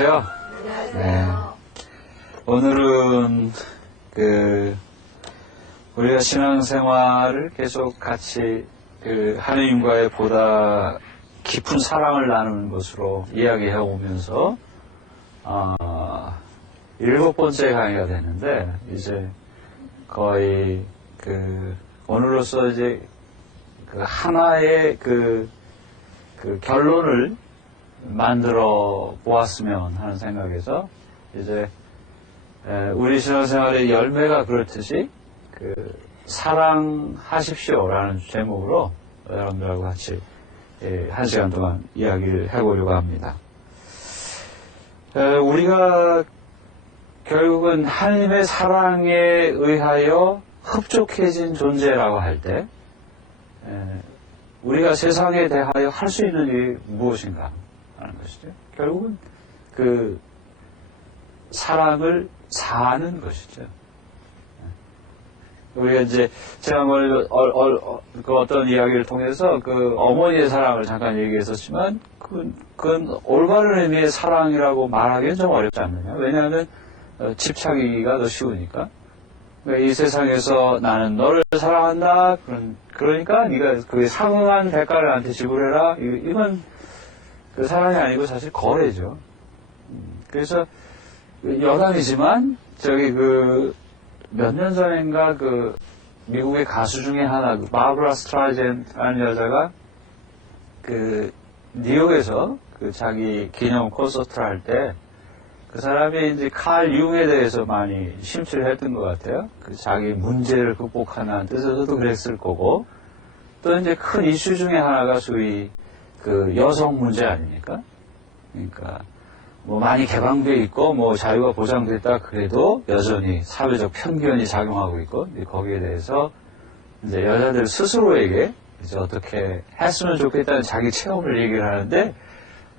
안녕하세요. 네. 오늘은 우리가 신앙생활을 계속 같이 하느님과의 보다 깊은 사랑을 나누는 것으로 이야기해 오면서 7번째 강의가 되는데 이제 거의 오늘로서 이제 하나의 결론을 만들어 보았으면 하는 생각에서 이제 우리 신앙생활의 열매가 그렇듯이 사랑하십시오라는 제목으로 여러분들하고 같이 1시간 동안 이야기를 해보려고 합니다. 우리가 결국은 하나님의 사랑에 의하여 흡족해진 존재라고 할 때 우리가 세상에 대하여 할 수 있는 일이 무엇인가 하는 것이죠. 결국은 사랑을 사는 것이죠. 우리가 이제 지난번 어떤 이야기를 통해서 어머니의 사랑을 잠깐 얘기했었지만 그건 올바른 의미의 사랑이라고 말하기는 좀 어렵지 않느냐. 왜냐하면 집착이기가 더 쉬우니까. 그러니까 이 세상에서 나는 너를 사랑한다. 그러니까 네가 그에 상응한 대가를 나한테 지불해라. 이건 사랑이 아니고 사실 거래죠. 그래서 여담이지만 몇 년 전인가 미국의 가수 중에 하나 바브라 스트라이젠드라는 여자가 뉴욕에서 자기 기념 콘서트를 할 때 그 사람이 이제 칼 융에 대해서 많이 심취를 했던 것 같아요. 자기 문제를 극복하는 뜻에서도 그랬을 거고, 또 이제 큰 이슈 중에 하나가 소위 여성 문제 아닙니까? 그러니까 많이 개방되어 있고 자유가 보장됐다 그래도 여전히 사회적 편견이 작용하고 있고, 거기에 대해서 이제 여자들 스스로에게 이제 어떻게 했으면 좋겠다는 자기 체험을 얘기를 하는데,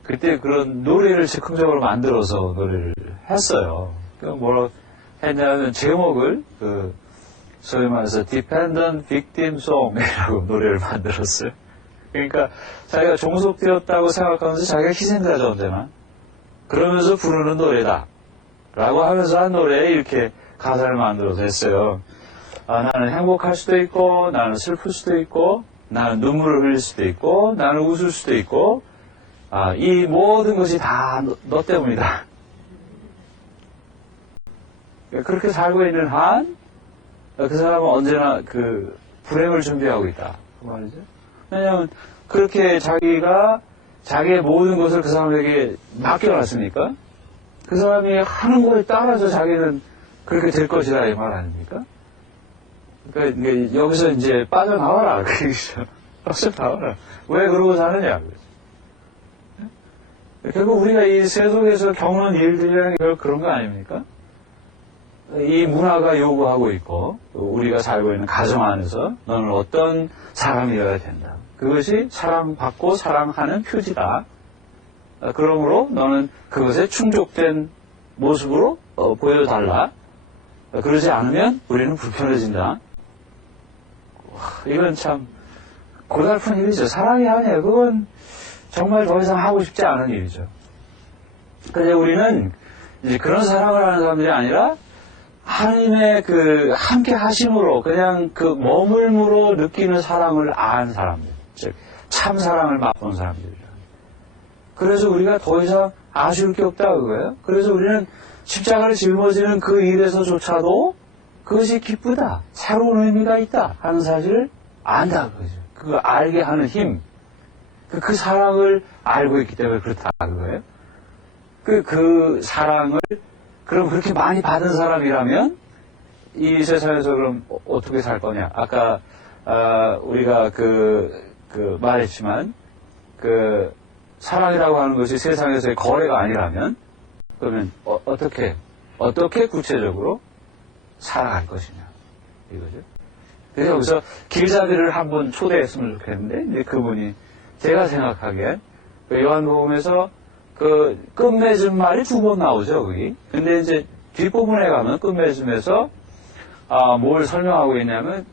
그때 그런 노래를 즉흥적으로 만들어서 노래를 했어요. 뭐라 했냐면 제목을 소위 말해서 Dependent Victim Song이라고 노래를 만들었어요. 그러니까 자기가 종속되었다고 생각하면서 자기가 희생자죠, 언제나. 그러면서 부르는 노래다 라고 하면서 한 노래에 이렇게 가사를 만들어서 했어요. 나는 행복할 수도 있고, 나는 슬플 수도 있고, 나는 눈물을 흘릴 수도 있고, 나는 웃을 수도 있고, 이 모든 것이 다 너 때문이다. 그렇게 살고 있는 한, 그 사람은 언제나 불행을 준비하고 있다. 그 말이죠. 왜냐하면 그렇게 자기의 모든 것을 그 사람에게 맡겨놨으니까 그 사람이 하는 거에 따라서 자기는 그렇게 될 것이다 이 말 아닙니까? 그러니까 여기서 이제 빠져나와라 그러죠. 빠져나와라. 왜 그러고 사느냐. 결국 우리가 이 세속에서 겪는 일들이라는 게 결국 그런 거 아닙니까? 이 문화가 요구하고 있고 우리가 살고 있는 가정 안에서 너는 어떤 사람이어야 된다. 그것이 사랑받고 사랑하는 표지다. 그러므로 너는 그것에 충족된 모습으로 보여달라. 그러지 않으면 우리는 불편해진다. 이건 참 고달픈 일이죠. 사랑이 아니에요. 그건 정말 더 이상 하고 싶지 않은 일이죠. 그런데 우리는 이제 그런 사랑을 하는 사람들이 아니라 하나님의 함께 하심으로 그냥 머물므로 느끼는 사랑을 아는 사람들. 즉, 참 사랑을 맛본 사람들이죠. 그래서 우리가 더 이상 아쉬울 게 없다 그거예요. 그래서 우리는 십자가를 짊어지는 그 일에서조차도 그것이 기쁘다. 새로운 의미가 있다 하는 사실을 안다 그거죠. 그거 알게 하는 힘. 그 사랑을 알고 있기 때문에 그렇다 그거예요. 그 사랑을 그럼 그렇게 많이 받은 사람이라면 이 세상에서 그럼 어떻게 살 거냐? 아까 우리가 말했지만 사랑이라고 하는 것이 세상에서의 거래가 아니라면 그러면 어떻게 구체적으로 살아갈 것이냐 이거죠. 그래서 여기서 길잡이를 한번 초대했으면 좋겠는데 이제 그분이 제가 생각하기에 요한복음에서 끝맺음 말이 2번 나오죠, 거기. 근데 이제 뒷부분에 가면 끝맺음에서 뭘 설명하고 있냐면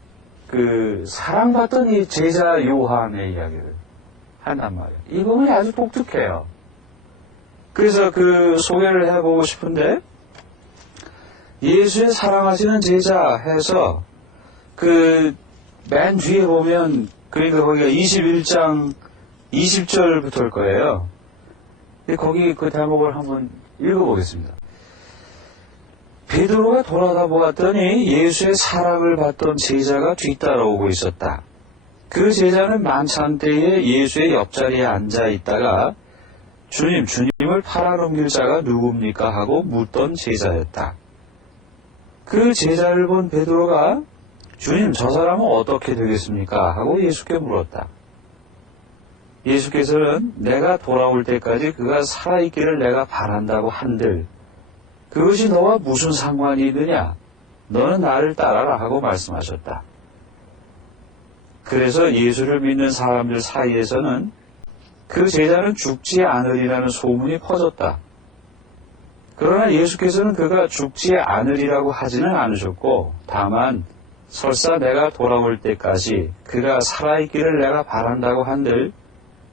사랑받던 이 제자 요한의 이야기를 한단 말이에요. 이 부분이 아주 독특해요. 그래서 그 소개를 해보고 싶은데, 예수의 사랑하시는 제자 해서 그 맨 뒤에 보면, 그러니까 거기가 21장 20절부터일 거예요. 거기 그 대목을 한번 읽어보겠습니다. 베드로가 돌아다 보았더니 예수의 사랑을 받던 제자가 뒤따라오고 있었다. 그 제자는 만찬 때에 예수의 옆자리에 앉아 있다가 주님을 팔아넘길 자가 누굽니까? 하고 묻던 제자였다. 그 제자를 본 베드로가 주님, 저 사람은 어떻게 되겠습니까? 하고 예수께 물었다. 예수께서는 내가 돌아올 때까지 그가 살아있기를 내가 바란다고 한들 그것이 너와 무슨 상관이 있느냐? 너는 나를 따라라 하고 말씀하셨다. 그래서 예수를 믿는 사람들 사이에서는 그 제자는 죽지 않으리라는 소문이 퍼졌다. 그러나 예수께서는 그가 죽지 않으리라고 하지는 않으셨고 다만 설사 내가 돌아올 때까지 그가 살아있기를 내가 바란다고 한들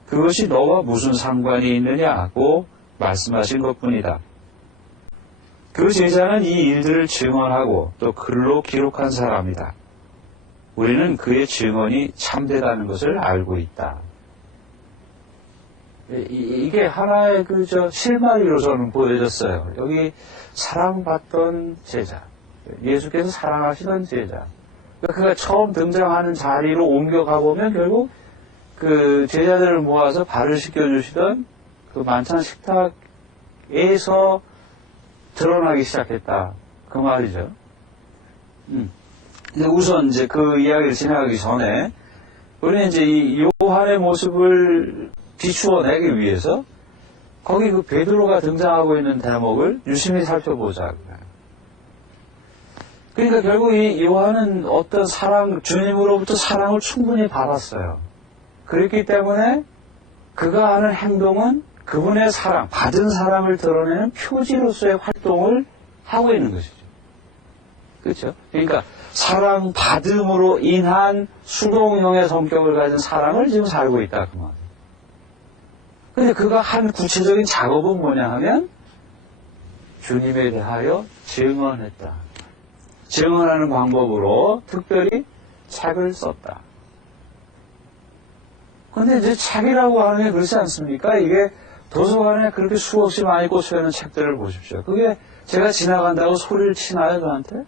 그것이 너와 무슨 상관이 있느냐고 말씀하신 것뿐이다. 그 제자는 이 일들을 증언하고 또 글로 기록한 사람이다. 우리는 그의 증언이 참되다는 것을 알고 있다. 이게 하나의 실마리로 저는 보여졌어요. 여기 사랑받던 제자, 예수께서 사랑하시던 제자. 그가 처음 등장하는 자리로 옮겨가 보면 결국 그 제자들을 모아서 발을 씻겨주시던 그 만찬 식탁에서 드러나기 시작했다. 그 말이죠. 근데 우선 이제 그 이야기를 지나가기 전에 우리는 이제 이 요한의 모습을 비추어내기 위해서 거기 그 베드로가 등장하고 있는 대목을 유심히 살펴보자. 그러니까 결국 이 요한은 어떤 주님으로부터 사랑을 충분히 받았어요. 그렇기 때문에 그가 하는 행동은 그분의 사랑, 받은 사랑을 드러내는 표지로서의 활동을 하고 있는 것이죠. 그렇죠? 그러니까 사랑 받음으로 인한 수동형의 성격을 가진 사랑을 지금 살고 있다. 그 말. 근데 그가 한 구체적인 작업은 뭐냐 하면 주님에 대하여 증언했다. 증언하는 방법으로 특별히 책을 썼다. 근데 이제 책이라고 하는 게 그렇지 않습니까? 이게 도서관에 그렇게 수없이 많이 꽂혀있는 책들을 보십시오. 그게 제가 지나간다고 소리를 치나요, 저한테?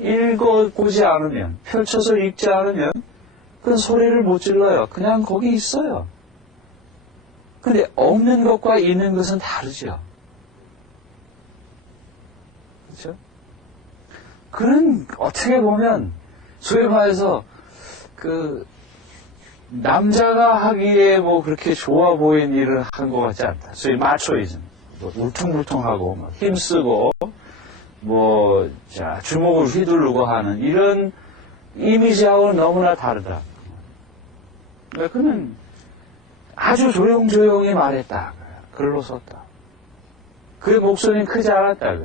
읽어보지 않으면, 펼쳐서 읽지 않으면, 그건 소리를 못 질러요. 그냥 거기 있어요. 근데 없는 것과 있는 것은 다르죠. 그렇죠? 그는 어떻게 보면, 소위 말해서, 남자가 하기에 뭐 그렇게 좋아 보이는 일을 한 것 같지 않다. 소위 마초이즘. 울퉁불퉁하고, 힘쓰고, 주먹을 휘두르고 하는 이런 이미지하고는 너무나 다르다. 그는 아주 조용조용히 말했다. 글로 썼다. 그의 목소리는 크지 않았다.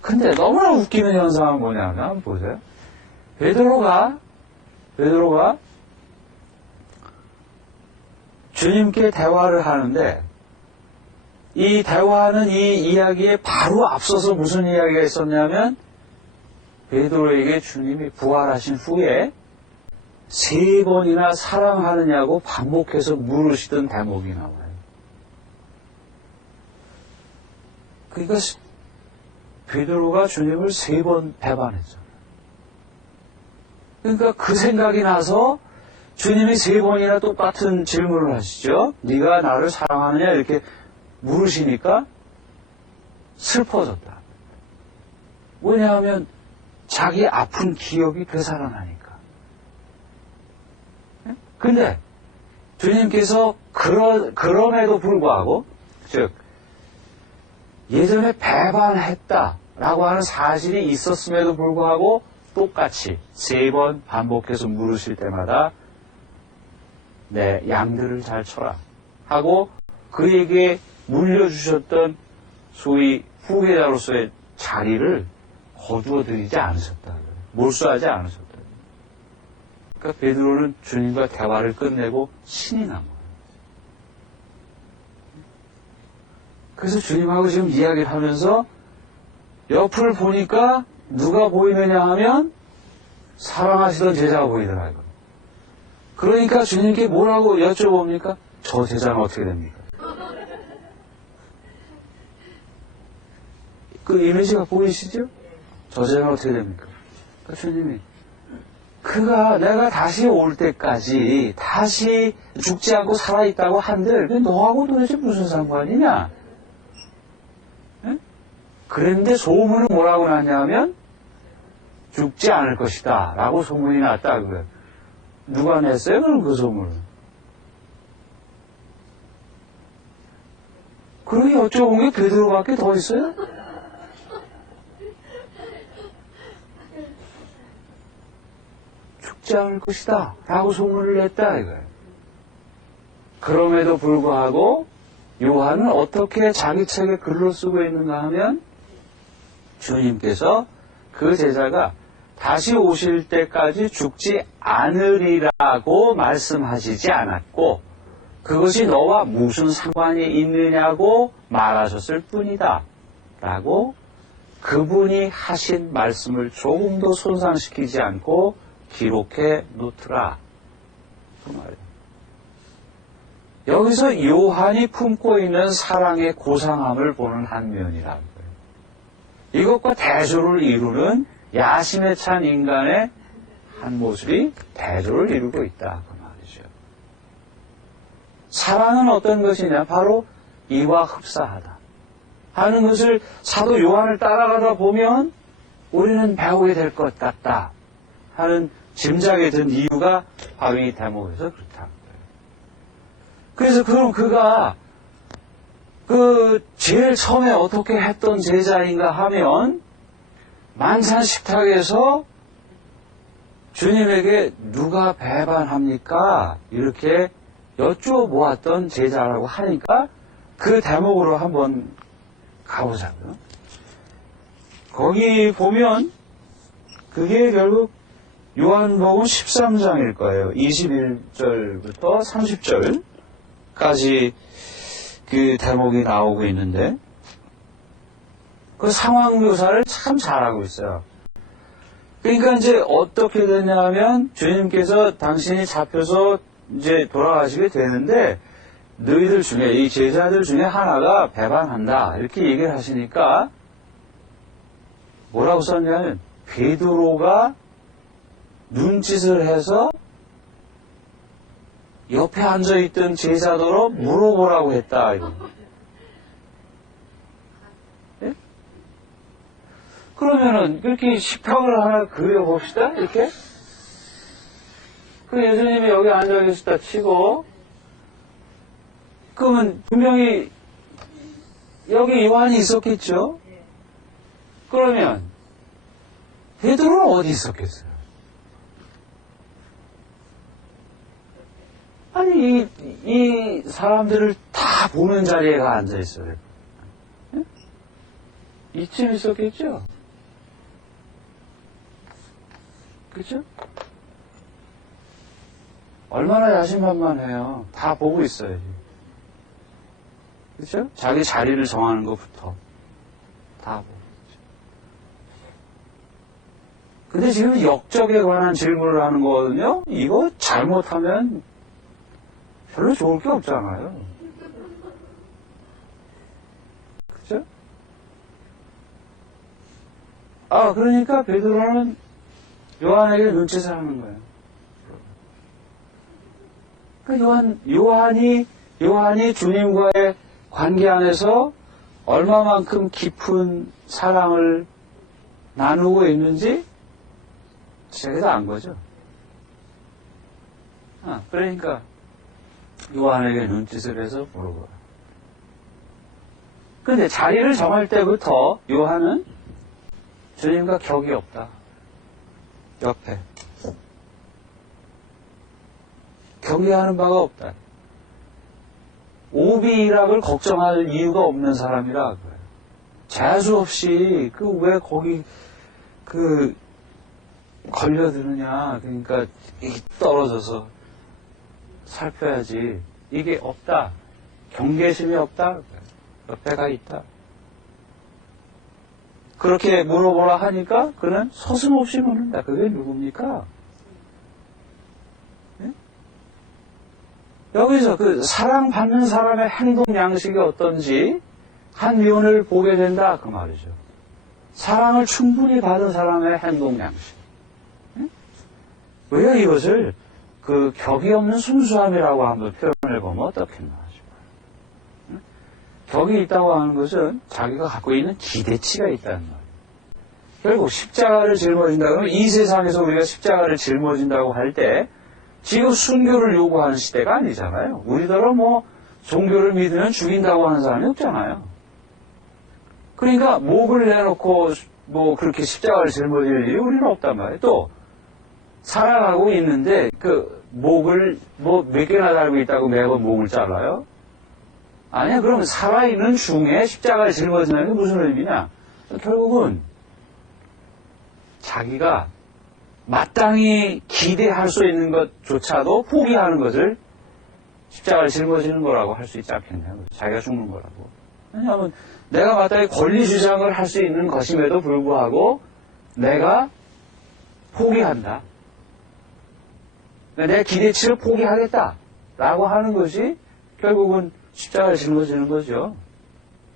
근데 너무나 웃기는 현상은 뭐냐면, 한번 보세요. 베드로가 주님께 대화를 하는데 이 대화는 이 이야기에 바로 앞서서 무슨 이야기가 있었냐면 베드로에게 주님이 부활하신 후에 3번이나 사랑하느냐고 반복해서 물으시던 대목이 나와요. 그러니까 베드로가 주님을 3번 배반했잖아요. 그러니까 그 생각이 나서 주님이 3번이나 똑같은 질문을 하시죠. 네가 나를 사랑하느냐 이렇게 물으시니까 슬퍼졌다. 왜냐하면 자기 아픈 기억이 되살아나니까. 근데 주님께서 그럼에도 불구하고 즉 예전에 배반했다라고 하는 사실이 있었음에도 불구하고 똑같이 3번 반복해서 물으실 때마다 내 양들을 잘 쳐라 하고 그에게 물려주셨던 소위 후계자로서의 자리를 거두어 드리지 않으셨다. 몰수하지 않으셨다. 그러니까 베드로는 주님과 대화를 끝내고 신이 난 거예요. 그래서 주님하고 지금 이야기를 하면서 옆을 보니까 누가 보이느냐 하면 사랑하시던 제자가 보이더라고요. 그러니까 주님께 뭐라고 여쭤봅니까? 저 제자는 어떻게 됩니까? 그 이미지가 보이시죠? 저 제자는 어떻게 됩니까? 그러니까 주님이 그가 내가 다시 올 때까지 다시 죽지 않고 살아있다고 한들 너하고 도대체 무슨 상관이냐? 에? 그런데 소문은 뭐라고 났냐면 죽지 않을 것이다 라고 소문이 났다 그거예요. 누가 냈어요? 그럼 그 소문을. 그러게 여쭤본 게 베드로밖에 더 있어요? 죽지 않을 것이다 라고 소문을 냈다 이거예요. 그럼에도 불구하고 요한은 어떻게 자기 책에 글을 쓰고 있는가 하면 주님께서 그 제자가 다시 오실 때까지 죽지 않으리라고 말씀하시지 않았고 그것이 너와 무슨 상관이 있느냐고 말하셨을 뿐이다 라고 그분이 하신 말씀을 조금도 손상시키지 않고 기록해 놓더라 그 말이에요. 여기서 요한이 품고 있는 사랑의 고상함을 보는 한 면이라는 거예요. 이것과 대조를 이루는 야심에 찬 인간의 한 모습이 대조를 이루고 있다 그 말이죠. 사랑은 어떤 것이냐? 바로 이와 흡사하다 하는 것을 사도 요한을 따라가다 보면 우리는 배우게 될 것 같다 하는 짐작이 든 이유가 바로 이 대목에서 그렇다는 거예요. 그래서 그럼 그가 제일 처음에 어떻게 했던 제자인가 하면 만찬 식탁에서 주님에게 누가 배반합니까? 이렇게 여쭤보았던 제자라고 하니까 그 대목으로 한번 가보자고요. 거기 보면 그게 결국 요한복음 13장일 거예요. 21절부터 30절까지 그 대목이 나오고 있는데 그 상황 묘사를 참 잘하고 있어요. 그러니까 이제 어떻게 되냐면 주님께서 당신이 잡혀서 이제 돌아가시게 되는데 너희들 중에 이 제자들 중에 하나가 배반한다 이렇게 얘기를 하시니까 뭐라고 썼냐면 베드로가 눈짓을 해서 옆에 앉아있던 제자들로 물어보라고 했다. 이거. 예? 그러면은 이렇게 식탁을 하나 그려봅시다. 이렇게. 그 예수님이 여기 앉아계시다 치고 그러면 분명히 여기 요한이 있었겠죠? 그러면 베드로는 어디 있었겠어요? 아니 이 사람들을 다 보는 자리에 가 앉아 있어요. 예? 이쯤 있었겠죠? 그죠? 얼마나 야심만만해요. 다 보고 있어요. 그죠? 자기 자리를 정하는 것부터 다 보고 있죠. 근데 지금 역적에 관한 질문을 하는 거거든요. 이거 잘못하면 별로 좋을 게 없잖아요. 그죠? 그러니까 베드로는 요한에게 눈짓을 하는 거예요. 그러니까 요한이 주님과의 관계 안에서 얼마만큼 깊은 사랑을 나누고 있는지 제가 안 거죠. 그러니까 요한에게 눈짓을 해서 물어봐요. 그런데 자리를 정할 때부터 요한은 주님과 격이 없다. 옆에. 경계하는 바가 없다. 오비락을 걱정할 이유가 없는 사람이라 그래요. 재수 없이 왜 거기 걸려드느냐. 그러니까 이게 떨어져서 살펴야지. 이게 없다. 경계심이 없다. 옆에가 있다. 그렇게 물어보라 하니까 그는 서슴없이 묻는다. 그게 누굽니까? 네? 여기서 그 사랑받는 사람의 행동 양식이 어떤지 한 면을 보게 된다. 그 말이죠. 사랑을 충분히 받은 사람의 행동 양식. 네? 왜 이것을 그 격이 없는 순수함이라고 한번 표현을 보면 어떻겠나. 격이 있다고 하는 것은 자기가 갖고 있는 기대치가 있다는 말이에요. 결국 십자가를 짊어진다 그러면 이 세상에서 우리가 십자가를 짊어진다고 할 때 지금 순교를 요구하는 시대가 아니잖아요. 우리더러 뭐 종교를 믿으면 죽인다고 하는 사람이 없잖아요. 그러니까 목을 내놓고 뭐 그렇게 십자가를 짊어질 일이 우리는 없단 말이에요. 또 살아가고 있는데 그 목을 뭐 몇 개나 달고 있다고 매번 목을 잘라요? 아니야. 그러면 살아있는 중에 십자가를 짊어지는 게 무슨 의미냐? 결국은 자기가 마땅히 기대할 수 있는 것조차도 포기하는 것을 십자가를 짊어지는 거라고 할 수 있지 않겠냐고. 자기가 죽는 거라고. 왜냐하면 내가 마땅히 권리 주장을 할 수 있는 것임에도 불구하고 내가 포기한다. 내 기대치를 포기하겠다라고 하는 것이 결국은 십자가를 짊어지는 거죠.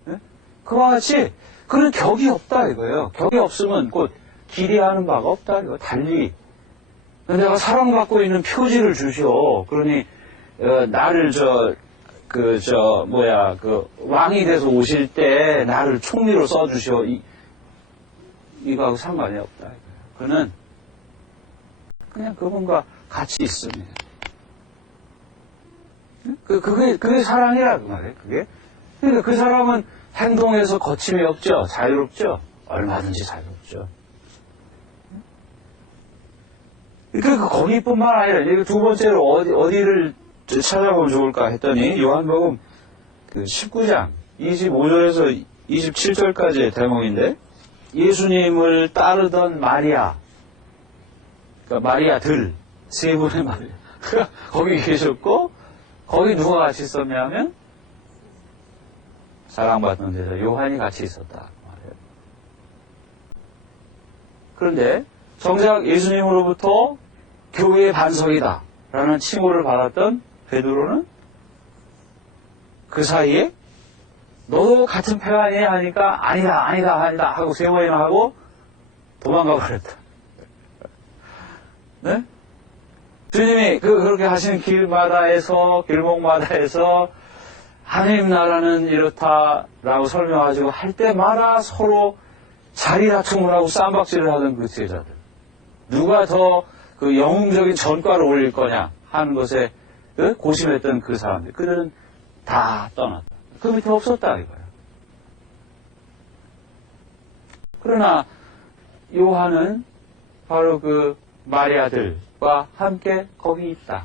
네? 그와 같이 그런 격이 없다 이거예요. 격이 없으면 곧 기대하는 바가 없다 이거. 달리 내가 사랑받고 있는 표지를 주시오. 그러니 나를 왕이 돼서 오실 때 나를 총리로 써주시오. 이거하고 상관이 없다 이거예요. 그는 그냥 그분과 같이 있습니다. 그게 사랑이라 그 말이에요. 그러니까 그 사람은 행동에서 거침이 없죠. 자유롭죠. 얼마든지 자유롭죠. 그러니까 거기뿐만 아니라 두 번째로 어디를 찾아보면 좋을까 했더니 요한복음 19장 25절에서 27절까지의 대목인데 예수님을 따르던 마리아, 그러니까 마리아들 세 분의 마리아 거기 계셨고 거기 누가 같이 있었냐면 사랑받는 제자 요한이 같이 있었다 말이에요. 그런데 정작 예수님으로부터 교회의 반석이다 라는 칭호를 받았던 베드로는 그 사이에 너도 같은 패반이야 하니까 아니다 하고 세 번이나 하고 도망가 버렸다. 네? 주님이 그렇게 하시는 길목마다에서 하나님 나라는 이렇다라고 설명하시고 할 때마다 서로 자리 다툼을 하고 쌈박질을 하던 그 제자들. 누가 더 그 영웅적인 전과를 올릴 거냐 하는 것에 고심했던 그 사람들. 그들은 다 떠났다. 그 밑에 없었다 이거예요. 그러나 요한은 바로 그 마리아들과 함께 거기 있다.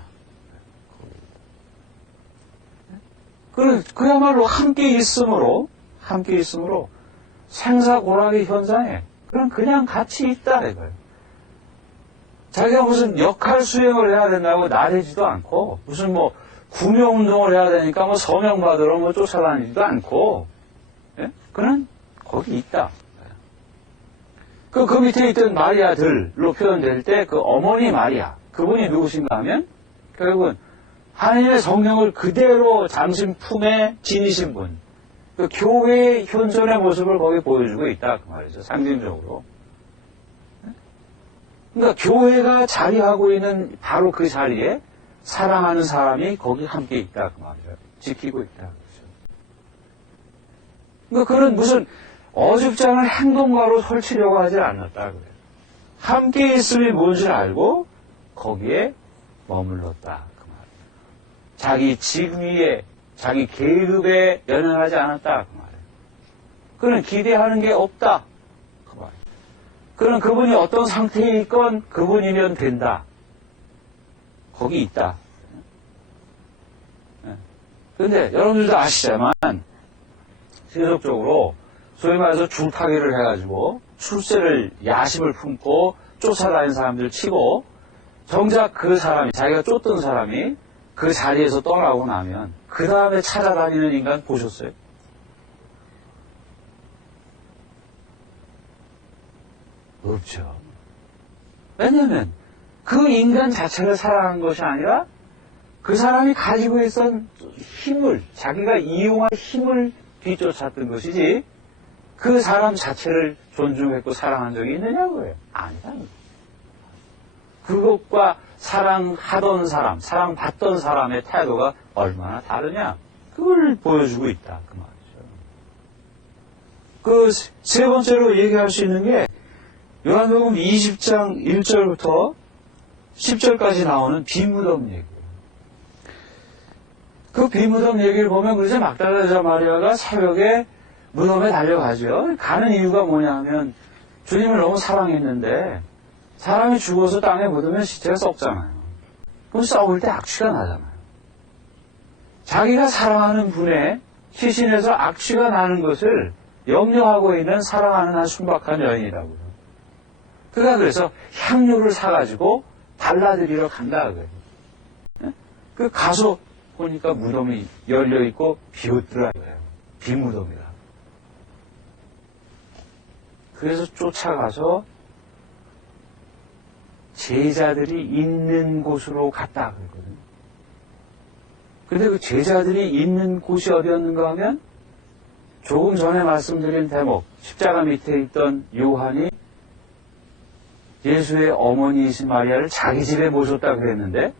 그야말로 함께 있음으로 생사고락의 현장에 그냥 같이 있다 이거예요. 자기가 무슨 역할 수행을 해야 된다고 나대지도 않고 무슨 뭐 구명운동을 해야 되니까 뭐 서명 받으러 뭐 쫓아다니지도 않고 예? 그는 거기 있다. 그 밑에 있던 마리아들로 표현될 때 그 어머니 마리아 그분이 누구신가 하면 결국은 하나님의 성령을 그대로 당신 품에 지니신 분, 그 교회의 현존의 모습을 거기 보여주고 있다 그 말이죠. 상징적으로. 그러니까 교회가 자리하고 있는 바로 그 자리에 사랑하는 사람이 거기 함께 있다 그 말이죠. 지키고 있다. 그러니까 그는 무슨 어줍잖은 행동가로 설치려고 하지 않았다 그래요. 함께 있음이 뭔지 알고 거기에 머물렀다. 자기 직위에, 자기 계급에 연연하지 않았다. 그 말이에요. 그는 기대하는 게 없다. 그 말이에요. 그는 그분이 어떤 상태에 있건 그분이면 된다. 거기 있다. 그런데 여러분들도 아시지만 세속적으로 소위 말해서 줄타기를 해가지고 출세를 야심을 품고 쫓아다니는 사람들 치고 정작 그 사람이, 자기가 쫓던 사람이 그 자리에서 떠나고 나면 그 다음에 찾아다니는 인간 보셨어요? 없죠. 왜냐하면 그 인간 자체를 사랑한 것이 아니라 그 사람이 가지고 있던 힘을, 자기가 이용할 힘을 뒤쫓았던 것이지 그 사람 자체를 존중했고 사랑한 적이 있느냐고요. 아니라는 거예요. 그것과 사랑하던 사람, 사랑받던 사람의 태도가 얼마나 다르냐, 그걸 보여주고 있다, 그 말이죠. 그 세 번째로 얘기할 수 있는 게 요한복음 20장 1절부터 10절까지 나오는 비무덤 얘기예요. 그 비무덤 얘기를 보면 그래서 막달라 여자 마리아가 새벽에 무덤에 달려가죠. 가는 이유가 뭐냐면 주님을 너무 사랑했는데 사람이 죽어서 땅에 묻으면 시체가 썩잖아요. 그럼 썩을 때 악취가 나잖아요. 자기가 사랑하는 분의 시신에서 악취가 나는 것을 염려하고 있는 사랑하는 한 순박한 여인이라고요. 그가 그래서 향료를 사가지고 발라드리러 간다 그래요. 그 가서 보니까 무덤이 열려있고 비었더라고요. 비무덤이라. 그래서 쫓아가서 제자들이 있는 곳으로 갔다 그랬거든요. 근데 그 제자들이 있는 곳이 어디였는가 하면 조금 전에 말씀드린 대목, 십자가 밑에 있던 요한이 예수의 어머니이신 마리아를 자기 집에 모셨다 그랬는데,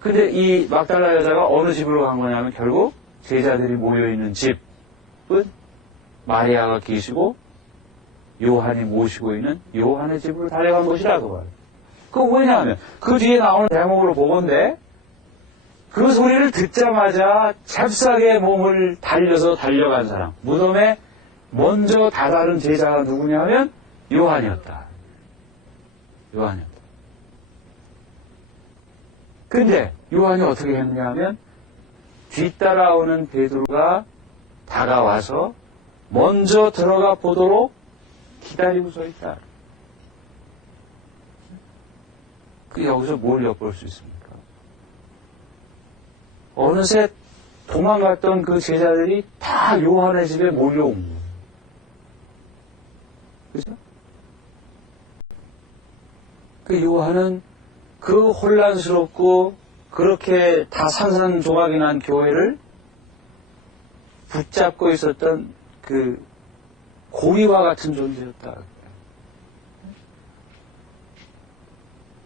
근데 이 막달라 여자가 어느 집으로 간 거냐면 결국 제자들이 모여있는 집은 마리아가 계시고 요한이 모시고 있는 요한의 집으로 달려간 것이라고 봐요. 그거 왜냐하면 그 뒤에 나오는 대목으로 보건대 그 소리를 듣자마자 잽싸게 몸을 달려서 달려간 사람, 무덤에 먼저 다다른 제자가 누구냐면 요한이었다. 요한이었다. 근데 요한이 어떻게 했느냐 하면 뒤따라오는 베드로가 다가와서 먼저 들어가 보도록 기다리고 서 있다. 그 여기서 뭘 엿볼 수 있습니까? 어느새 도망갔던 그 제자들이 다 요한의 집에 몰려온 거예요. 그죠? 그 요한은 그 혼란스럽고 그렇게 다 산산조각이 난 교회를 붙잡고 있었던 그 고리와 같은 존재였다.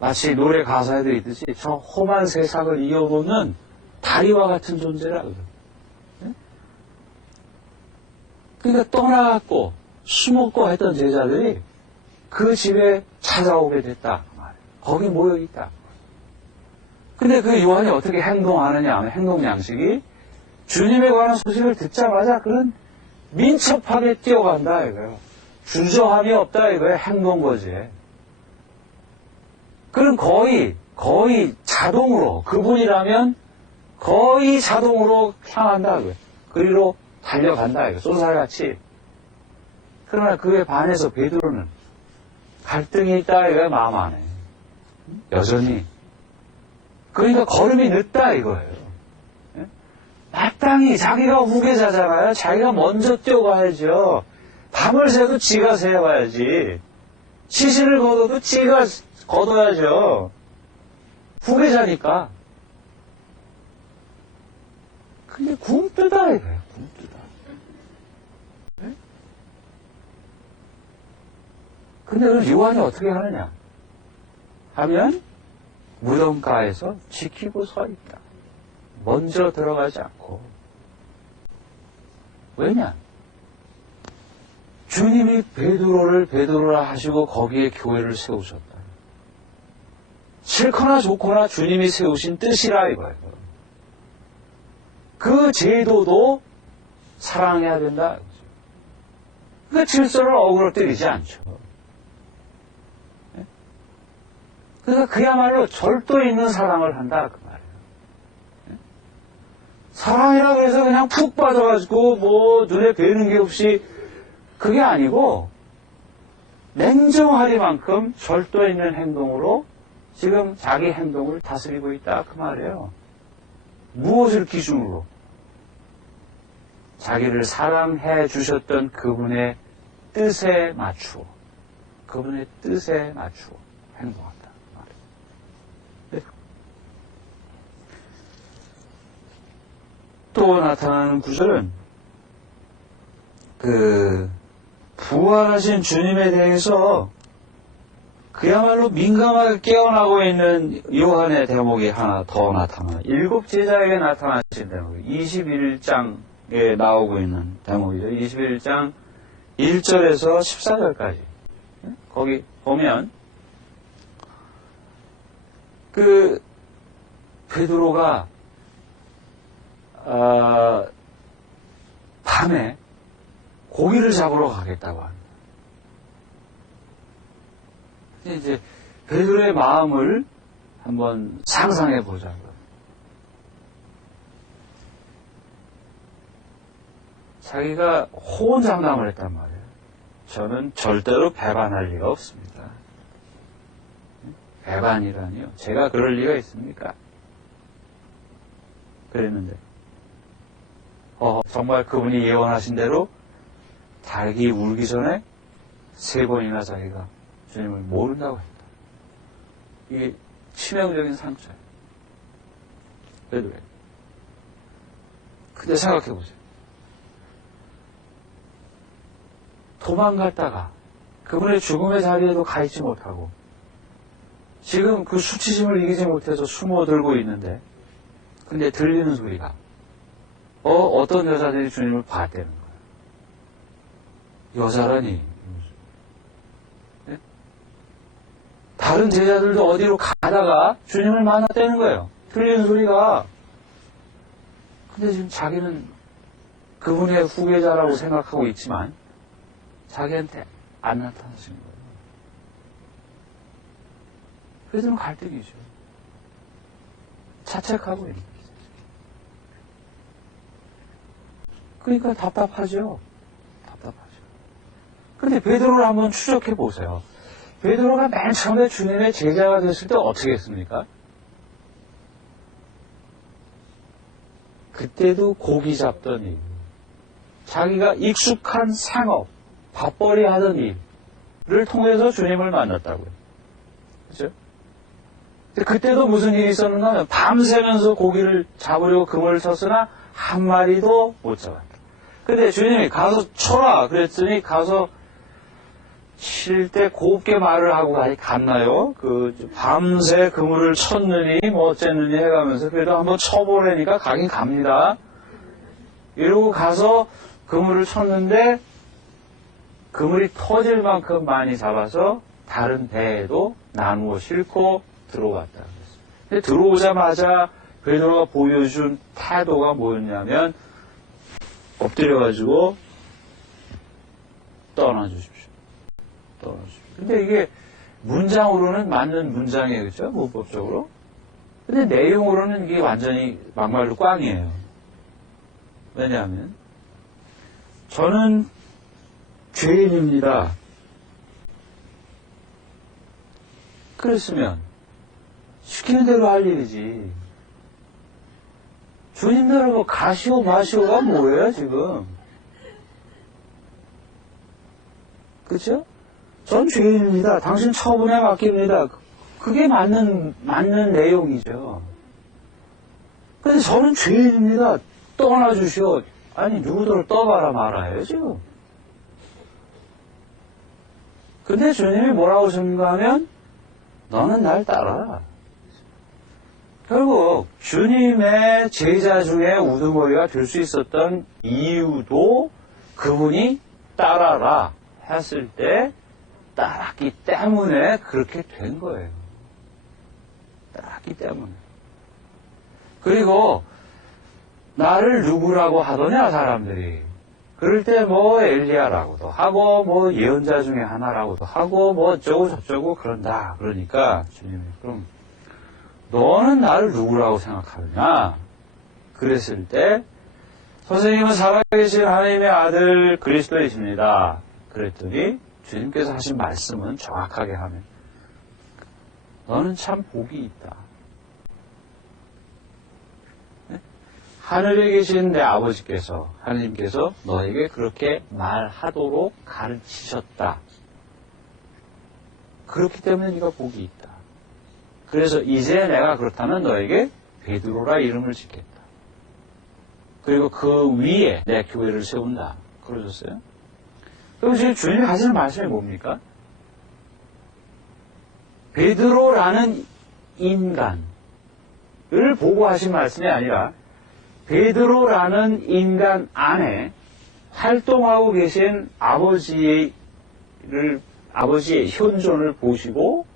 마치 노래 가사에도 있듯이 저 험한 세상을 이어보는 다리와 같은 존재라. 그러니까 떠나갔고 숨었고 했던 제자들이 그 집에 찾아오게 됐다. 거기 모여있다. 근데 그 요한이 어떻게 행동하느냐 하면 행동 양식이 주님에 관한 소식을 듣자마자 그런 민첩하게 뛰어간다 이거예요. 주저함이 없다 이거예요. 행동 거지에. 그럼 거의 자동으로, 그분이라면 거의 자동으로 향한다 이거예요. 그리로 달려간다 이거예요. 쏜살같이. 그러나 그에 반해서 베드로는 갈등이 있다 이거예요. 마음 안에. 여전히. 그러니까 걸음이 늦다 이거예요. 마땅히 자기가 후계자잖아요. 자기가 먼저 뛰어가야죠. 밤을 새도 지가 새야지. 시신을 걷어도 지가 걷어야죠. 후계자니까. 근데 굶뜨다 이거예요. 굶뜨다. 네? 근데 그럼 요한이 어떻게 하느냐 하면 무덤가에서 지키고 서 있다. 먼저 들어가지 않고. 왜냐? 주님이 베드로를 베드로라 하시고 거기에 교회를 세우셨다. 싫거나 좋거나 주님이 세우신 뜻이라 이거예요. 그 제도도 사랑해야 된다. 그 질서를 어그러뜨리지 않죠. 그러니까 그야말로 절도 있는 사랑을 한다 그 말이에요. 사랑이라 그래서 그냥 푹 빠져가지고 뭐 눈에 뵈는 게 없이 그게 아니고 냉정하리만큼 절도 있는 행동으로 지금 자기 행동을 다스리고 있다 그 말이에요. 무엇을 기준으로? 자기를 사랑해 주셨던 그분의 뜻에 맞추어 행동한다. 네. 또 나타나는 구절은 부활하신 주님에 대해서 그야말로 민감하게 깨어나고 있는 요한의 대목이 하나 더 나타나요. 7 제자에게 나타나신 대목이 21장에 나오고 있는 대목이죠. 21장 1절에서 14절까지. 거기 보면 베드로가 밤에 고기를 잡으러 가겠다고 합니다. 이제 베드로의 마음을 한번 상상해 보자고요. 자기가 호언장담을 했단 말이에요. 저는 절대로 배반할 리가 없습니다. 배반이라니요. 제가 그럴 리가 있습니까? 그랬는데 정말 그분이 예언하신 대로 닭이 울기 전에 3번이나 자기가 주님을 모른다고 했다. 이게 치명적인 상처예요. 베드로에게. 근데 생각해보세요. 도망갔다가 그분의 죽음의 자리에도 가 있지 못하고 지금 그 수치심을 이기지 못해서 숨어들고 있는데 근데 들리는 소리가 어떤 여자들이 주님을 봤다는 거예요. 여자라니. 네? 다른 제자들도 어디로 가다가 주님을 만났다는 거예요. 들리는 소리가. 근데 지금 자기는 그분의 후계자라고 생각하고 있지만 자기한테 안 나타나시는 거예요. 그래서 갈등이죠. 자책하고 있는 거예요. 그러니까 답답하죠. 그런데 베드로를 한번 추적해 보세요. 베드로가 맨 처음에 주님의 제자가 됐을 때 어떻게 했습니까? 그때도 고기 잡던 일, 자기가 익숙한 생업, 밥벌이 하던 일을 통해서 주님을 만났다고요. 그렇죠? 그때도 무슨 일이 있었는가 하면 밤새면서 고기를 잡으려고 그물을 쳤으나 한 마리도 못 잡았다. 근데 주님이 가서 쳐라 그랬더니 가서 칠 때 곱게 말을 하고 갔나요? 밤새 그물을 쳤느니 뭐 어쨌느니 해가면서 그래도 한번 쳐보라니까 가긴 갑니다. 이러고 가서 그물을 쳤는데 그물이 터질 만큼 많이 잡아서 다른 배에도 나누어 싣고 들어갔다. 근데 들어오자마자 베드로가 보여준 태도가 뭐였냐면 엎드려가지고 떠나주십시오. 근데 이게 문장으로는 맞는 문장이에요. 그렇죠? 문법적으로. 근데 내용으로는 이게 완전히 막말로 꽝이에요. 왜냐하면 저는 죄인입니다. 그랬으면 시키는 대로 할 일이지. 주님대로 뭐 가시오 마시오가 뭐예요 지금? 그렇죠? 전 죄인입니다. 당신 처분에 맡깁니다. 그게 맞는 내용이죠. 근데 저는 죄인입니다. 떠나주시오. 아니 누구들을 떠봐라 말아요 지금. 근데 주님이 뭐라고 하셨는가 하면 너는 날 따라라. 결국 주님의 제자 중에 우두머리가 될 수 있었던 이유도 그분이 따라라 했을 때 따랐기 때문에 그렇게 된 거예요. 따랐기 때문에. 그리고 나를 누구라고 하더냐 사람들이. 그럴 때 뭐 엘리야라고도 하고 뭐 예언자 중에 하나라고도 하고 뭐 어쩌고 저쩌고 그런다. 그러니까 주님이 그럼 너는 나를 누구라고 생각하느냐? 그랬을 때 선생님은 살아계신 하나님의 아들 그리스도이십니다. 그랬더니 주님께서 하신 말씀은 정확하게 하면 너는 참 복이 있다. 네? 하늘에 계신 내 아버지께서 하나님께서 너에게 그렇게 말하도록 가르치셨다. 그렇기 때문에 네가 복이 있다. 그래서 이제 내가 그렇다면 너에게 베드로라 이름을 짓겠다. 그리고 그 위에 내 교회를 세운다. 그러셨어요. 그럼 지금 주님이 하시는 말씀이 뭡니까? 베드로라는 인간을 보고 하신 말씀이 아니라 베드로라는 인간 안에 활동하고 계신 아버지의 현존을 보시고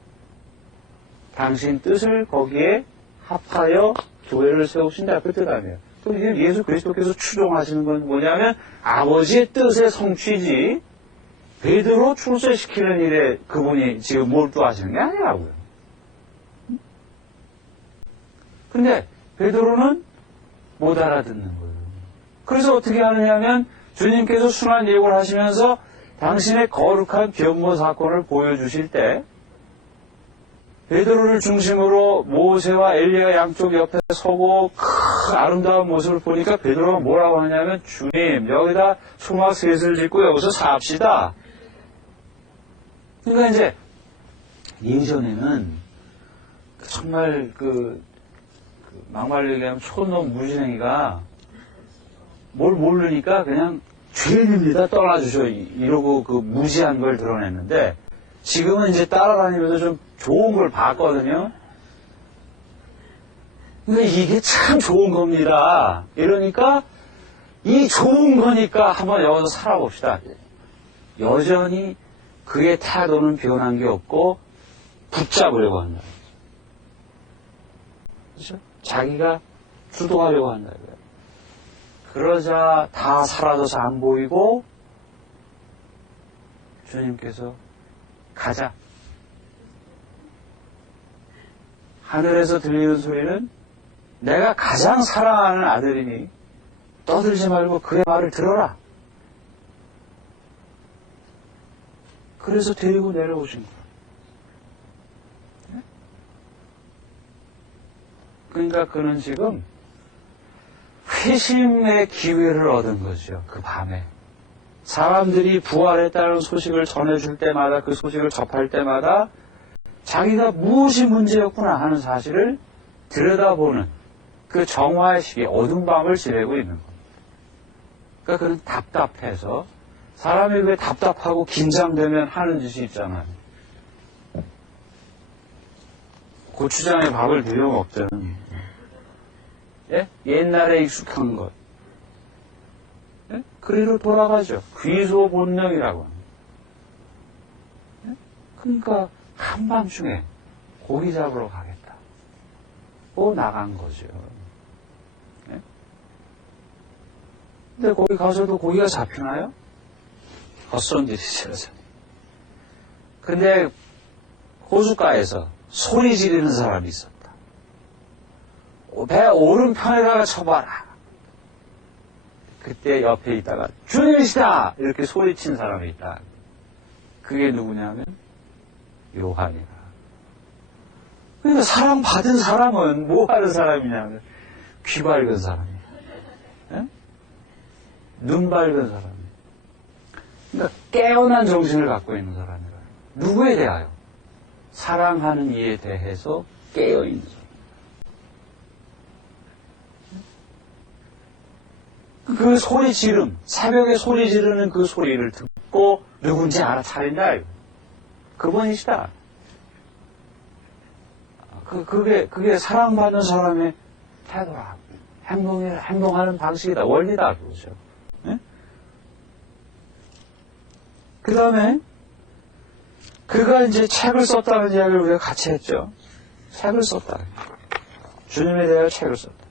당신 뜻을 거기에 합하여 교회를 세우신다. 그 뜻 아니에요. 또 이게 예수 그리스도께서 추종하시는 건 뭐냐면 아버지의 뜻의 성취지 베드로 출세시키는 일에 그분이 지금 몰두하시는 게 아니라고요. 근데 베드로는 못 알아듣는 거예요. 그래서 어떻게 하느냐면 주님께서 순환 예고를 하시면서 당신의 거룩한 변모 사건을 보여주실 때 베드로를 중심으로 모세와 엘리야 양쪽 옆에 서고 큰 아름다운 모습을 보니까 베드로가 뭐라고 하냐면 주님 여기다 초막 셋을 짓고 여기서 삽시다. 그러니까 이제 예전에는 정말 막말로 얘기하면 촌놈 무진행이가 뭘 모르니까 그냥 죄인입니다 떠나주셔 이러고 그 무지한 걸 드러냈는데 지금은 이제 따라다니면서 좀 좋은 걸 봤거든요. 근데 이게 참 좋은 겁니다. 이러니까 이 좋은 거니까 한번 여기서 살아봅시다. 여전히 그의 태도는 변한 게 없고 붙잡으려고 한다. 그렇죠? 자기가 주도하려고 한다. 그러자 다 사라져서 안 보이고 주님께서 가자. 하늘에서 들리는 소리는 내가 가장 사랑하는 아들이니 떠들지 말고 그의 말을 들어라. 그래서 데리고 내려오신 거예요. 그러니까 그는 지금 회심의 기회를 얻은 거죠. 그 밤에. 사람들이 부활했다는 소식을 전해줄 때마다 그 소식을 접할 때마다 자기가 무엇이 문제였구나 하는 사실을 들여다보는 그 정화의 시기, 어두운 밤을 지내고 있는 겁니다. 그러니까 그는 답답해서 사람이 왜 답답하고 긴장되면 하는 짓이 있잖아요. 고추장에 밥을 들여 먹든 예? 옛날에 익숙한 것. 예? 그리로 돌아가죠. 귀소 본능이라고 합니다. 예? 그러니까 한밤중에 고기 잡으러 가겠다. 또 나간 거죠. 예? 근데 거기 가서도 고기가 잡히나요? 헛손질이죠. 근데 호숫가에서 소리 지르는 사람이 있었다. 배 오른편에다가 쳐봐라. 그때 옆에 있다가 주님이시다! 이렇게 소리친 사람이 있다. 그게 누구냐면 요한이라. 그러니까 사랑받은 사람은 뭐 하는 사람이냐면 귀 밝은 사람이야. 예? 눈 밝은 사람이야. 그러니까 깨어난 정신을 갖고 있는 사람이라. 누구에 대하여? 사랑하는 이에 대해서 깨어있는 사람. 그 소리 지름, 새벽에 소리 지르는 그 소리를 듣고 누군지 알아차린다. 그분이시다. 그게 사랑받는 사람의 태도라. 행동하는 방식이다. 원리다. 그러죠. 네? 그 다음에 그가 이제 책을 썼다는 이야기를 우리가 같이 했죠. 책을 썼다. 주님에 대하여 책을 썼다.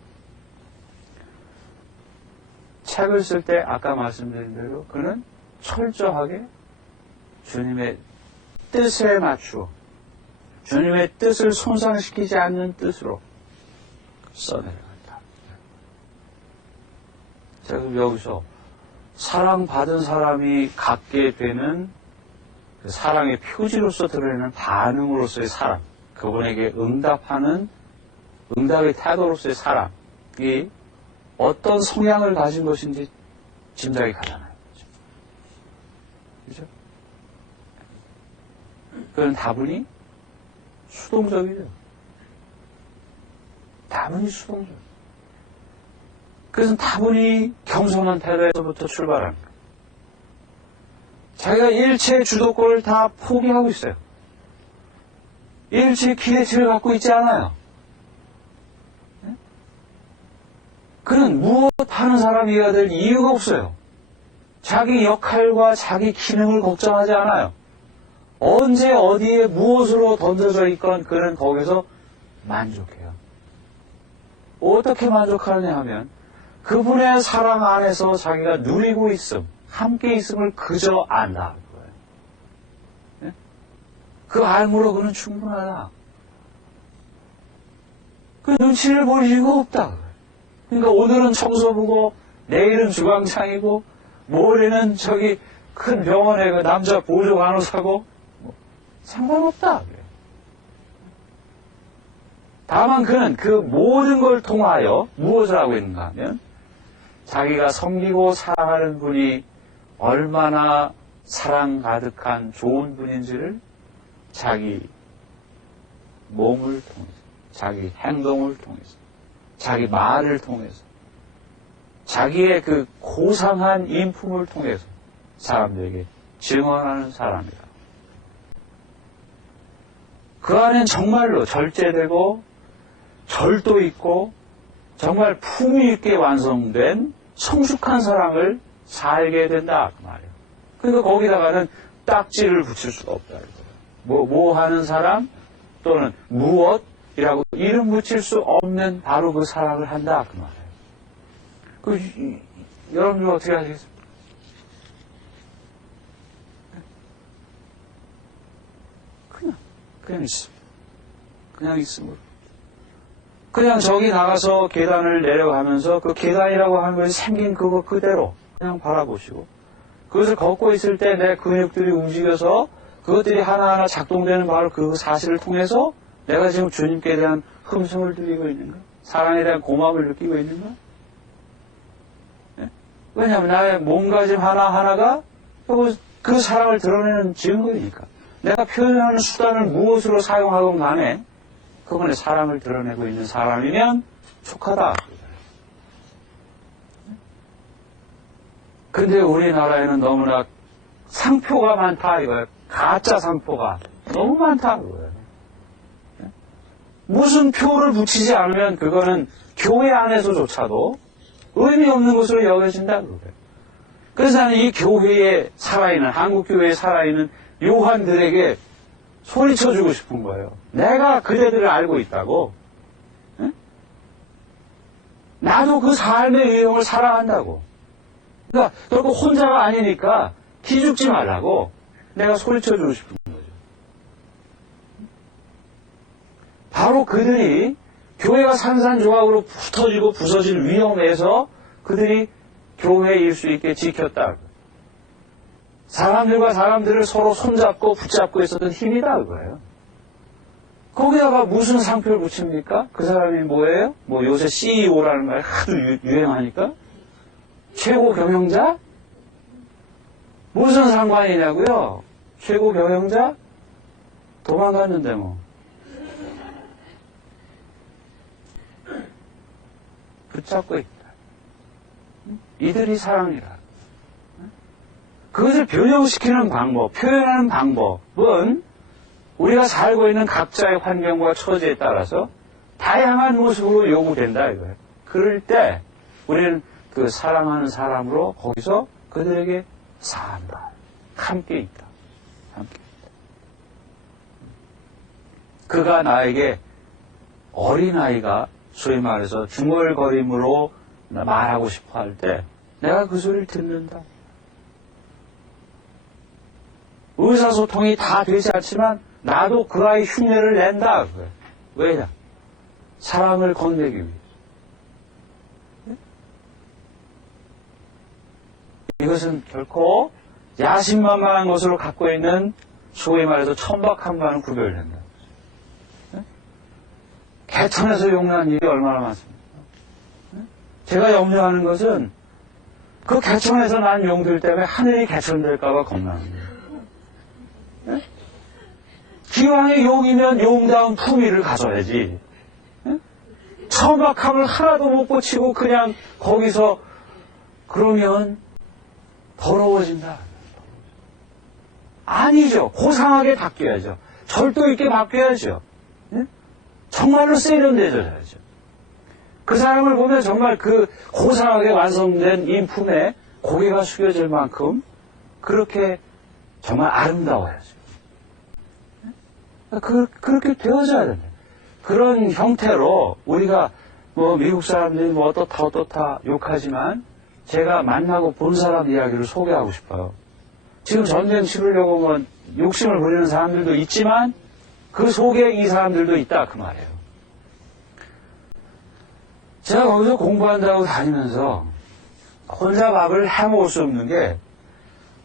책을 쓸 때 아까 말씀드린 대로 그는 철저하게 주님의 뜻에 맞추어 주님의 뜻을 손상시키지 않는 뜻으로 써내려간다. 제가 여기서 사랑받은 사람이 갖게 되는 그 사랑의 표지로서 드러내는 반응으로서의 사랑, 그분에게 응답의 태도로서의 사랑이 어떤 성향을 가진 것인지 짐작이 가잖아요. 그죠? 그건 다분히 수동적이죠. 다분히 수동적. 그래서 다분히 겸손한 태도에서부터 출발합니다. 자기가 일체의 주도권을 다 포기하고 있어요. 일체의 기대치를 갖고 있지 않아요. 그는 무엇 하는 사람이어야 될 이유가 없어요. 자기 역할과 자기 기능을 걱정하지 않아요. 언제 어디에 무엇으로 던져져 있건 그는 거기서 만족해요. 어떻게 만족하느냐 하면 그분의 사랑 안에서 자기가 누리고 있음, 함께 있음을 그저 안다. 거예요. 그 알므로 그는 충분하다. 그 눈치를 볼 이유가 없다. 그러니까 오늘은 청소부고 내일은 주방장이고 모레는 저기 큰 병원에 그 남자 보조 간호사고 상관없다. 다만 그는 그 모든 걸 통하여 무엇을 하고 있는가 하면 자기가 섬기고 사랑하는 분이 얼마나 사랑 가득한 좋은 분인지를 자기 몸을 통해서, 자기 행동을 통해서, 자기 말을 통해서, 자기의 그 고상한 인품을 통해서 사람들에게 증언하는 사람이다. 그 안엔 정말로 절제되고 절도 있고 정말 품위 있게 완성된 성숙한 사랑을 살게 된다 그 말이에요. 그러니까 거기다가는 딱지를 붙일 수가 없다. 뭐 하는 사람 또는 무엇이라고 이름 붙일 수 없는 바로 그 사랑을 한다 그 말이에요. 여러분은 어떻게 하시겠습니까? 그냥 있습니다. 그냥 있음으로. 그냥 저기 나가서 계단을 내려가면서 그 계단이라고 하는 것이 생긴 그거 그대로 그냥 바라보시고 그것을 걷고 있을 때 내 근육들이 움직여서 그것들이 하나하나 작동되는 바로 그 사실을 통해서 내가 지금 주님께 대한 흠성을 들리고 있는가? 사랑에 대한 고마움을 느끼고 있는가? 네? 왜냐하면 나의 몸가짐 하나하나가 그 사랑을 드러내는 증거이니까. 내가 표현하는 수단을 무엇으로 사용하건 간에 그분의 사랑을 드러내고 있는 사람이면 촉하다. 근데 우리나라에는 너무나 상표가 많다 이거예요. 가짜 상표가 너무 많다 이거예요. 무슨 표를 붙이지 않으면 그거는 교회 안에서조차도 의미 없는 것으로 여겨진다 그거예요. 그래서 나는 이 교회에 살아있는 한국 교회에 살아있는 요한들에게 소리쳐주고 싶은 거예요. 내가 그대들을 알고 있다고. 응? 나도 그 삶의 유형을 사랑한다고. 그러니까 결국 혼자가 아니니까 기죽지 말라고 내가 소리쳐주고 싶은 거죠. 바로 그들이 교회가 산산조각으로 흩어지고 부서질 위험에서 그들이 교회일 수 있게 지켰다. 사람들과 사람들을 서로 손잡고 붙잡고 있었던 힘이다 그거예요. 거기다가 무슨 상표를 붙입니까? 그 사람이 뭐예요? 뭐 요새 CEO라는 말이 하도 유행하니까? 최고 경영자? 무슨 상관이냐고요? 최고 경영자? 도망갔는데 뭐. 붙잡고 있다. 이들이 사랑이라. 그것을 변형시키는 방법, 표현하는 방법은 우리가 살고 있는 각자의 환경과 처지에 따라서 다양한 모습으로 요구된다 이거예요. 그럴 때 우리는 그 사랑하는 사람으로 거기서 그들에게 사한다. 함께 있다. 함께 있다. 그가 나에게 어린아이가 소위 말해서 중얼거림으로 말하고 싶어 할 때 내가 그 소리를 듣는다. 의사소통이 다 되지 않지만 나도 그 아이 흉내를 낸다. 왜냐? 사랑을 건네기 위해. 이것은 결코 야심만만한 것으로 갖고 있는 소위 말해서 천박함과는 구별된다. 개천에서 용난 일이 얼마나 많습니까? 제가 염려하는 것은 그 개천에서 난 용들 때문에 하늘이 개천될까봐 겁나는 거예요. 기왕에 용이면 용다운 품위를 가져야지. 천박함을 하나도 못 고치고 그냥 거기서 그러면 더러워진다. 아니죠. 고상하게 바뀌어야죠. 절도 있게 바뀌어야죠. 정말로 세련되져야죠. 그 사람을 보면 정말 그 고상하게 완성된 인품에 고개가 숙여질 만큼 그렇게 정말 아름다워야죠. 그렇게 되어져야 됩니다. 그런 형태로 우리가 뭐 미국 사람들이 뭐 어떻다 욕하지만 제가 만나고 본 사람 이야기를 소개하고 싶어요. 지금 전쟁 치르려고 뭐 욕심을 부리는 사람들도 있지만 그 속에 이 사람들도 있다 그 말이에요. 제가 거기서 공부한다고 다니면서 혼자 밥을 해먹을 수 없는 게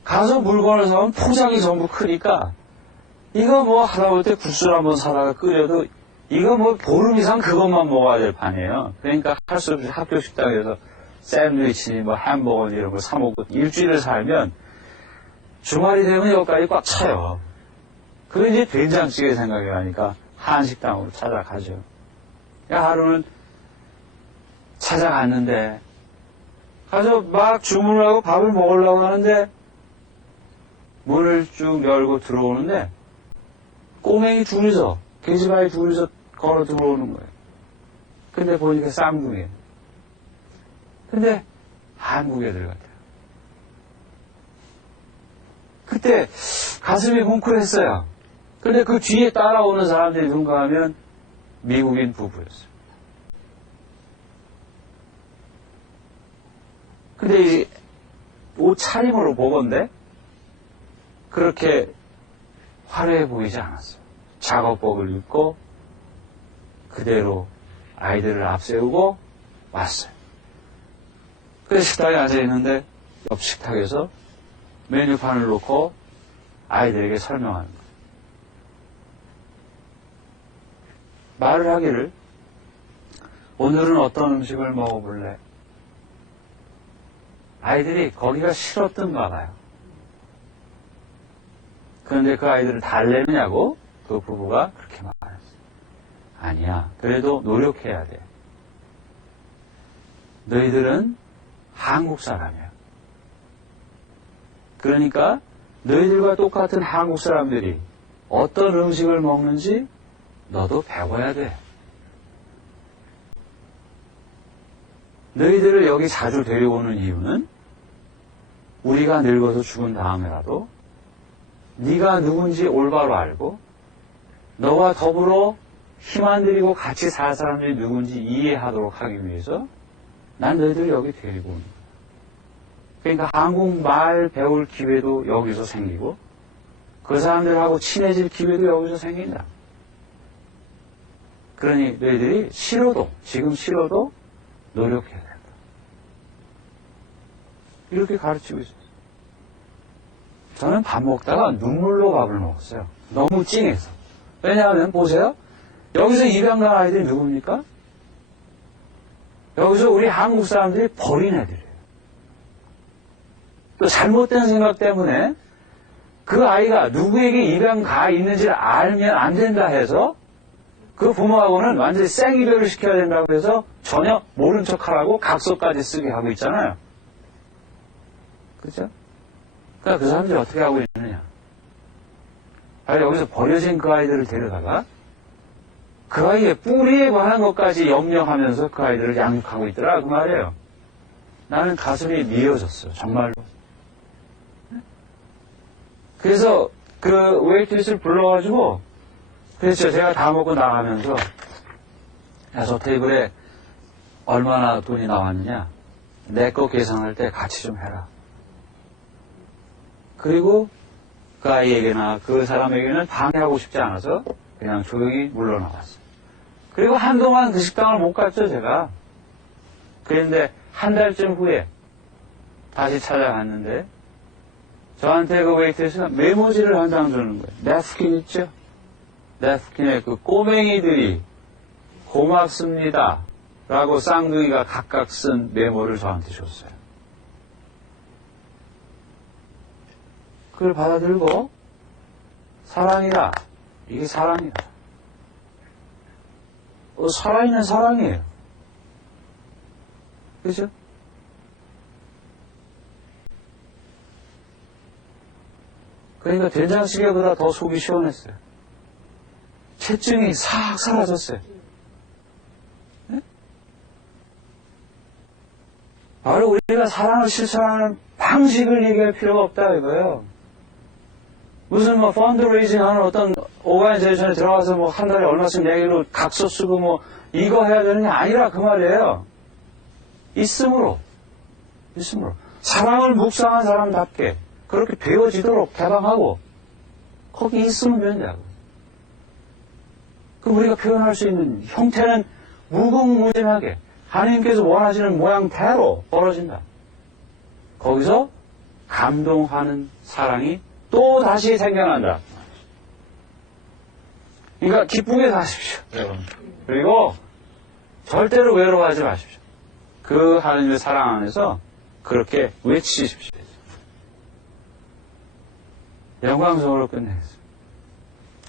가서 물건을 사면 포장이 전부 크니까 이거 뭐 하다못해 국수를 한번 사다가 끓여도 이거 뭐 보름 이상 그것만 먹어야 될 판이에요. 그러니까 할 수 없이 학교 식당에서 샌드위치니 뭐 햄버거 이런 거 사 먹고 일주일을 살면 주말이 되면 여기까지 꽉 차요. 그래 이제 된장찌개 생각이 나니까 한식당으로 찾아가죠. 하루는 찾아갔는데 가서 막 주문을 하고 밥을 먹으려고 하는데 문을 쭉 열고 들어오는데 꼬맹이 둘이서 계집아이 둘이서 걸어 들어오는 거예요. 근데 보니까 쌍둥이에요. 근데 한국 애들 같아요. 그때 가슴이 뭉클했어요. 근데 그 뒤에 따라오는 사람들이 누군가 하면 미국인 부부였어요. 근데 이 옷 차림으로 보건데 그렇게 화려해 보이지 않았어요. 작업복을 입고 그대로 아이들을 앞세우고 왔어요. 그래서 식탁에 앉아있는데 옆 식탁에서 메뉴판을 놓고 아이들에게 설명하는 거예요. 말을 하기를 오늘은 어떤 음식을 먹어볼래? 아이들이 거기가 싫었던가 봐요. 그런데 그 아이들을 달래느냐고 그 부부가 그렇게 말했어요. 아니야. 그래도 노력해야 돼. 너희들은 한국 사람이야. 그러니까 너희들과 똑같은 한국 사람들이 어떤 음식을 먹는지 너도 배워야 돼. 너희들을 여기 자주 데려오는 이유는 우리가 늙어서 죽은 다음에라도 네가 누군지 올바로 알고 너와 더불어 힘 안 들이고 같이 살 사람들이 누군지 이해하도록 하기 위해서 난 너희들 여기 데리고 온 거야. 그러니까 한국말 배울 기회도 여기서 생기고 그 사람들하고 친해질 기회도 여기서 생긴다. 그러니 너희들이 지금 싫어도 노력해야 된다. 이렇게 가르치고 있었어요. 저는 밥 먹다가 눈물로 밥을 먹었어요. 너무 찡해서. 왜냐하면 보세요. 여기서 입양 간 아이들이 누굽니까? 여기서 우리 한국 사람들이 버린 애들이에요. 또 잘못된 생각 때문에 그 아이가 누구에게 입양 가 있는지를 알면 안 된다 해서 그 부모하고는 완전히 생이별을 시켜야 된다고 해서 전혀 모른 척하라고 각서까지 쓰게 하고 있잖아요. 그렇죠? 그러니까 그 사람들이 어떻게 하고 있느냐. 여기서 버려진 그 아이들을 데려다가 그 아이의 뿌리에 관한 것까지 염려하면서 그 아이들을 양육하고 있더라 그 말이에요. 나는 가슴이 미어졌어요. 정말로. 그래서 그 웨이트리스를 불러가지고 그렇죠. 제가 다 먹고 나가면서 야, 저 테이블에 얼마나 돈이 나왔느냐 내 거 계산할 때 같이 좀 해라. 그리고 그 아이에게나 그 사람에게는 방해하고 싶지 않아서 그냥 조용히 물러나갔어요. 그리고 한동안 그 식당을 못 갔죠 제가. 그런데 한 달쯤 후에 다시 찾아갔는데 저한테 그 웨이트에서 메모지를 한 장 주는 거예요. 냅킨 있죠? 냅킨에 그 꼬맹이들이 고맙습니다 라고 쌍둥이가 각각 쓴 메모를 저한테 줬어요. 그걸 받아들고 사랑이다. 이게 사랑이다. 살아있는 사랑이에요. 그죠? 그러니까 된장찌개보다 더 속이 시원했어요. 체증이 싹 사라졌어요. 네? 바로 우리가 사랑을 실천하는 방식을 얘기할 필요가 없다 이거예요. 무슨 뭐 펀드레이징 하는 어떤 오가니제이션에 들어가서 뭐 한 달에 얼마씩 내기로 각서 쓰고 뭐 이거 해야 되는 게 아니라 그 말이에요. 있음으로 사랑을 묵상한 사람답게 그렇게 배워지도록 개방하고 거기 있으면 된다고. 그럼 우리가 표현할 수 있는 형태는 무궁무진하게 하나님께서 원하시는 모양대로 벌어진다. 거기서 감동하는 사랑이 또 다시 생겨난다. 그러니까 기쁘게 사십시오. 그리고 절대로 외로워하지 마십시오. 그 하나님의 사랑 안에서 그렇게 외치십시오. 영광성으로 끝내겠습니다.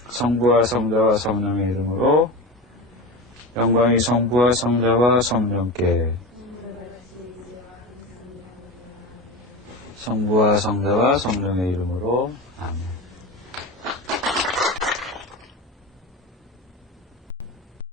성부와 성자와 성령의 이름으로 영광이 성부와 성자와 성령께 성부와 성자와 성령의 이름으로 아멘.